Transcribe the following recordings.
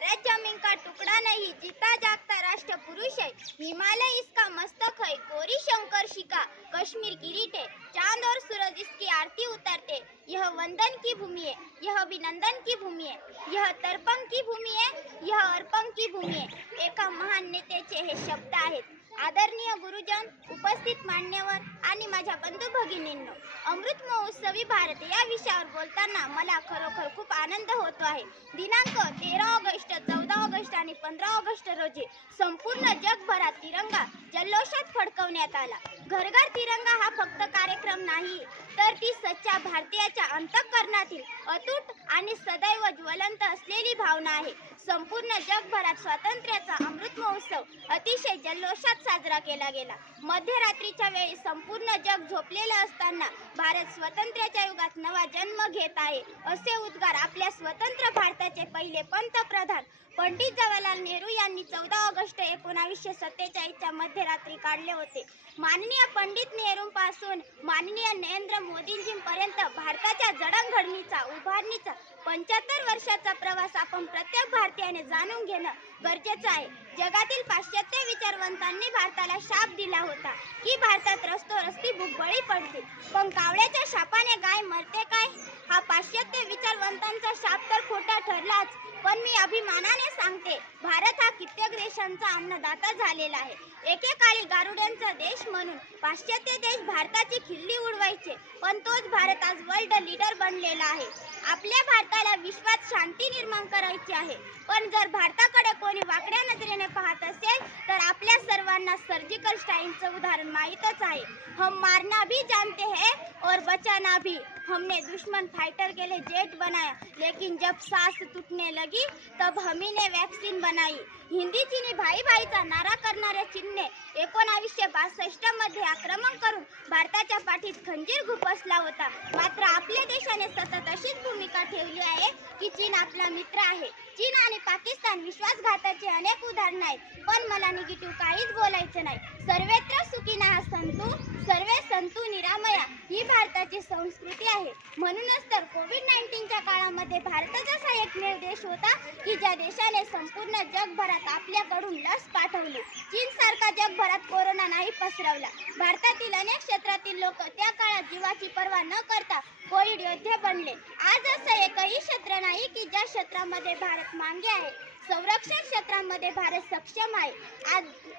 भारत जमीन का टुकड़ा नहीं, जीता जागता राष्ट्र पुरुष है। हिमालय इसका मस्तक है, गौरी शंकर शिखा, कश्मीर किरीट है, चांद और सूरज इसकी आरती उतारते। यह वंदन की भूमि है, यह अभिनंदन की भूमि है, यह तर्पण की भूमि है, यह अर्पण की भूमि है। एका महान नेत्याचे हे शब्द आहेत। आदरणीय गुरुजन, उपस्थित मान्यवर आणि माझ्या बंधू भगिनींनो, अमृत महोत्सवी भारत या विषयावर बोलताना मला खरोखर खूप आनंद होतो आहे। दिनांक 13 ऑगस्ट, 14 ऑगस्ट आणि 15 ऑगस्ट रोजी संपूर्ण जगभरात तिरंगा जल्लोषात फडकवण्यात आला। घर घर तिरंगा हा फक्त कार्यक्रम नाही, तर ती सच्चा भारतीयाच्या अंतःकरणातील अतूट आणि सदैव ज्वलंत असलेली भावना आहे। संपूर्ण जगभरात स्वातंत्र्याचा अमृत महोत्सव अतिशय जल्लोषात साजरा केला गेला। मध्यरात्रीच्या वेळी संपूर्ण जग झोपलेलं असताना भारत स्वातंत्र्याच्या युगात नवा जन्म घेत आहे, असे उद्गार आपल्या स्वतंत्र भारताचे पहिले पंतप्रधान पंडित जवाहरलाल नेहरू यांनी 14 ऑगस्ट 1947च्या मध्यरात्री काढले होते। माननीय पंडित नेहरूंपासून माननीय नरेंद्र मोदींजींपर्यंत भारताच्या जडणघडणीचा, उभारणीचा 75 वर्षाचा प्रवास आपण प्रत्येक भारतीयाने जाणून घेणं गरजेचं आहे। जगातील पाश्चात्य विचारवंतांनी भारताला शाप दिला होता की भारतात रस्ती भूक बळी पडते, पण कावळ्याच्या शापाने गाय मरते काय? हा पाश्चात्य विचारवंतांचा शाप तर खोटा ठरलाच, पण मी अभिमानाने सांगते, भारत हा कित्येक देशांचा अन्नदाता झालेला आहे। एकेकाळी गारुड्यांचा देश म्हणून पाश्चात्य देश भारताची खिल्ली उडवायचे, पण तोच भारत आज वर्ल्ड लीडर बनलेला आहे। आपल्या भारताला विश्वात शांती निर्माण करायची आहे, पण जर भारताकडे कोणी वाकड्या नजरेने पाहत असेल तर आपल्या सर्वांना सर्जिकल स्ट्राईकचं उदाहरण माहीतच आहे। हम मारना भी जानते हैं और बचाना भी। हमने दुश्मन फाइटर के लिए जेट बनाया, लेकिन जब सांस टूटने लगी तब हमी ने वैक्सीन बनाई। हिंदी चीनी भाई भाईचा नारा करणाऱ्या चीनने 1962 मध्ये आक्रमण करून भारताच्या पाठीत खंजीर खुपसला होता। मात्र आपल्या देशाने सतत अशीच भूमिका ठेवली आहे की चीन आपला मित्र आहे। चीन आणि पाकिस्तान विश्वासघाताचे अनेक उदाहरण आहेत, पण मला निगेटिव्ह काहीच बोलायचं नाही। सर्वत्र सुखिनः सन्तु, सर्वे सन्तु निरामया ही भारताची संस्कृती आहे। म्हणूनच तर कोविड-19च्या काळामध्ये भारतच असा एकमेव देश होता की ज्या देशाने संपूर्ण जगभरात आपल्याकडून लस पाठवली। चीन सारखा जगभरात कोरोना नाही पसरवला। भारतातील अनेक क्षेत्रातील लोक त्या काळात जीवाची पर्वा न करता कोविड योद्धे बनले। आज असं एकही क्षेत्र नाही की ज्या क्षेत्रामध्ये भारत मागे आहे। संरक्षण क्षेत्रामध्ये भारत सक्षम आहे।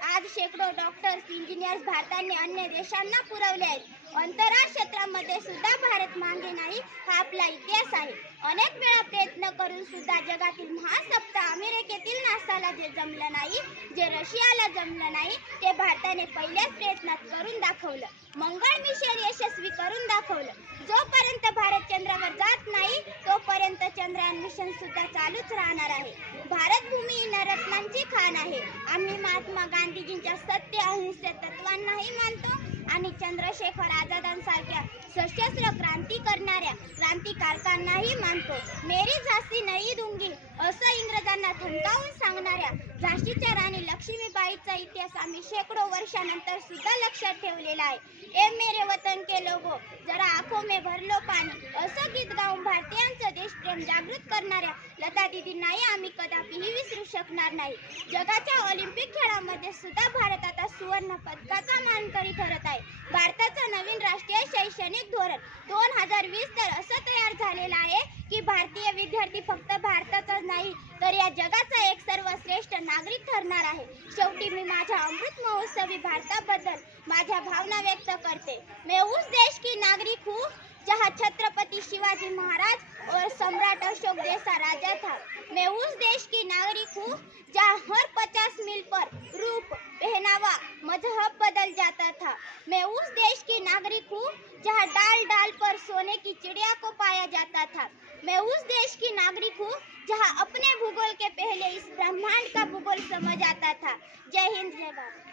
आज शेकडो डॉक्टर्स, इंजिनियर्स भारताने अन्य देशांना पुरवले आहेत। अंतराळ क्षेत्रामध्ये सुद्धा भारत मागे नाही, हा आपला इतिहास आहे। अनेक वेळा प्रयत्न करून सुद्धा जगातील महासत्ता अमेरिकेतील नासाला जे जमलं नाही, जे रशियाला जमलं नाही, ते भारताने पहिल्याच प्रयत्नात करून दाखवलं। मंगळ मिशन यशस्वी करून दाखवलं। जोपर्यंत भारत चंद्रावर जात नाही तोपर्यंत चंद्रयान मिशन सुद्धा चालूच राहणार आहे। भारत भूमी ही नररत्नांची खाण आहे। आम्ही महात्मा गांधीजींच्या सत्य अहिंसा तत्वांनाही मानतो आणि चंद्रशेखर आझादांसारख्या सशस्त्र क्रांती करणाऱ्या क्रांतिकारकांनाही मानतो। मेरी झांसी नहीं दूंगी असं इंग्रजांना थंकावून सांगणाऱ्या झाशीच्या राणी लक्ष्मीबाईचा इतिहास आम्ही शेकडो वर्षानंतर सुद्धा लक्षात ठेवलेला आहे। ए मेरे वतन के लोगो, जरा आंखों में भर लो पाणी असं गीत गाऊन भारतीयांचं देशप्रेम जागृत करणाऱ्या लता दीदींनाही आम्ही कदापिही विसरू शकणार नाही। जगाच्या ऑलिम्पिक खेळामध्ये सुद्धा भारत आता सुवर्ण पदकाचा मानकरी ठरत आहे। भारताचं नवीन राष्ट्रीय शैक्षणिक धोरण 2020 तर असं तयार झालेलं आहे की भारतीय विद्यार्थी फक्त भारताचाच नाही तर या जगाचा एक सर्वश्रेष्ठ नागरिक ठरणार आहे। शेवटी मी माझ्या अमृत महोत्सवी भारताबद्दल माझ्या भावना व्यक्त करते। मैं उस देश की नागरिक हूँ जहाँ छत्रपति शिवाजी महाराज और सम्राट अशोक जैसा राजा था। मैं उस देश की नागरिक हूँ जहाँ हर 50 मील पर रूप, पहनावा, मजहब बदल जाता था। मैं उस देश की नागरिक हूँ जहाँ डाल डाल पर सोने की चिड़िया को पाया जाता था। मैं उस देश की नागरिक हूँ जहाँ अपने भूगोल के पहले इस ब्रह्मांड का भूगोल समझ आता था। जय हिंद, जय भारत।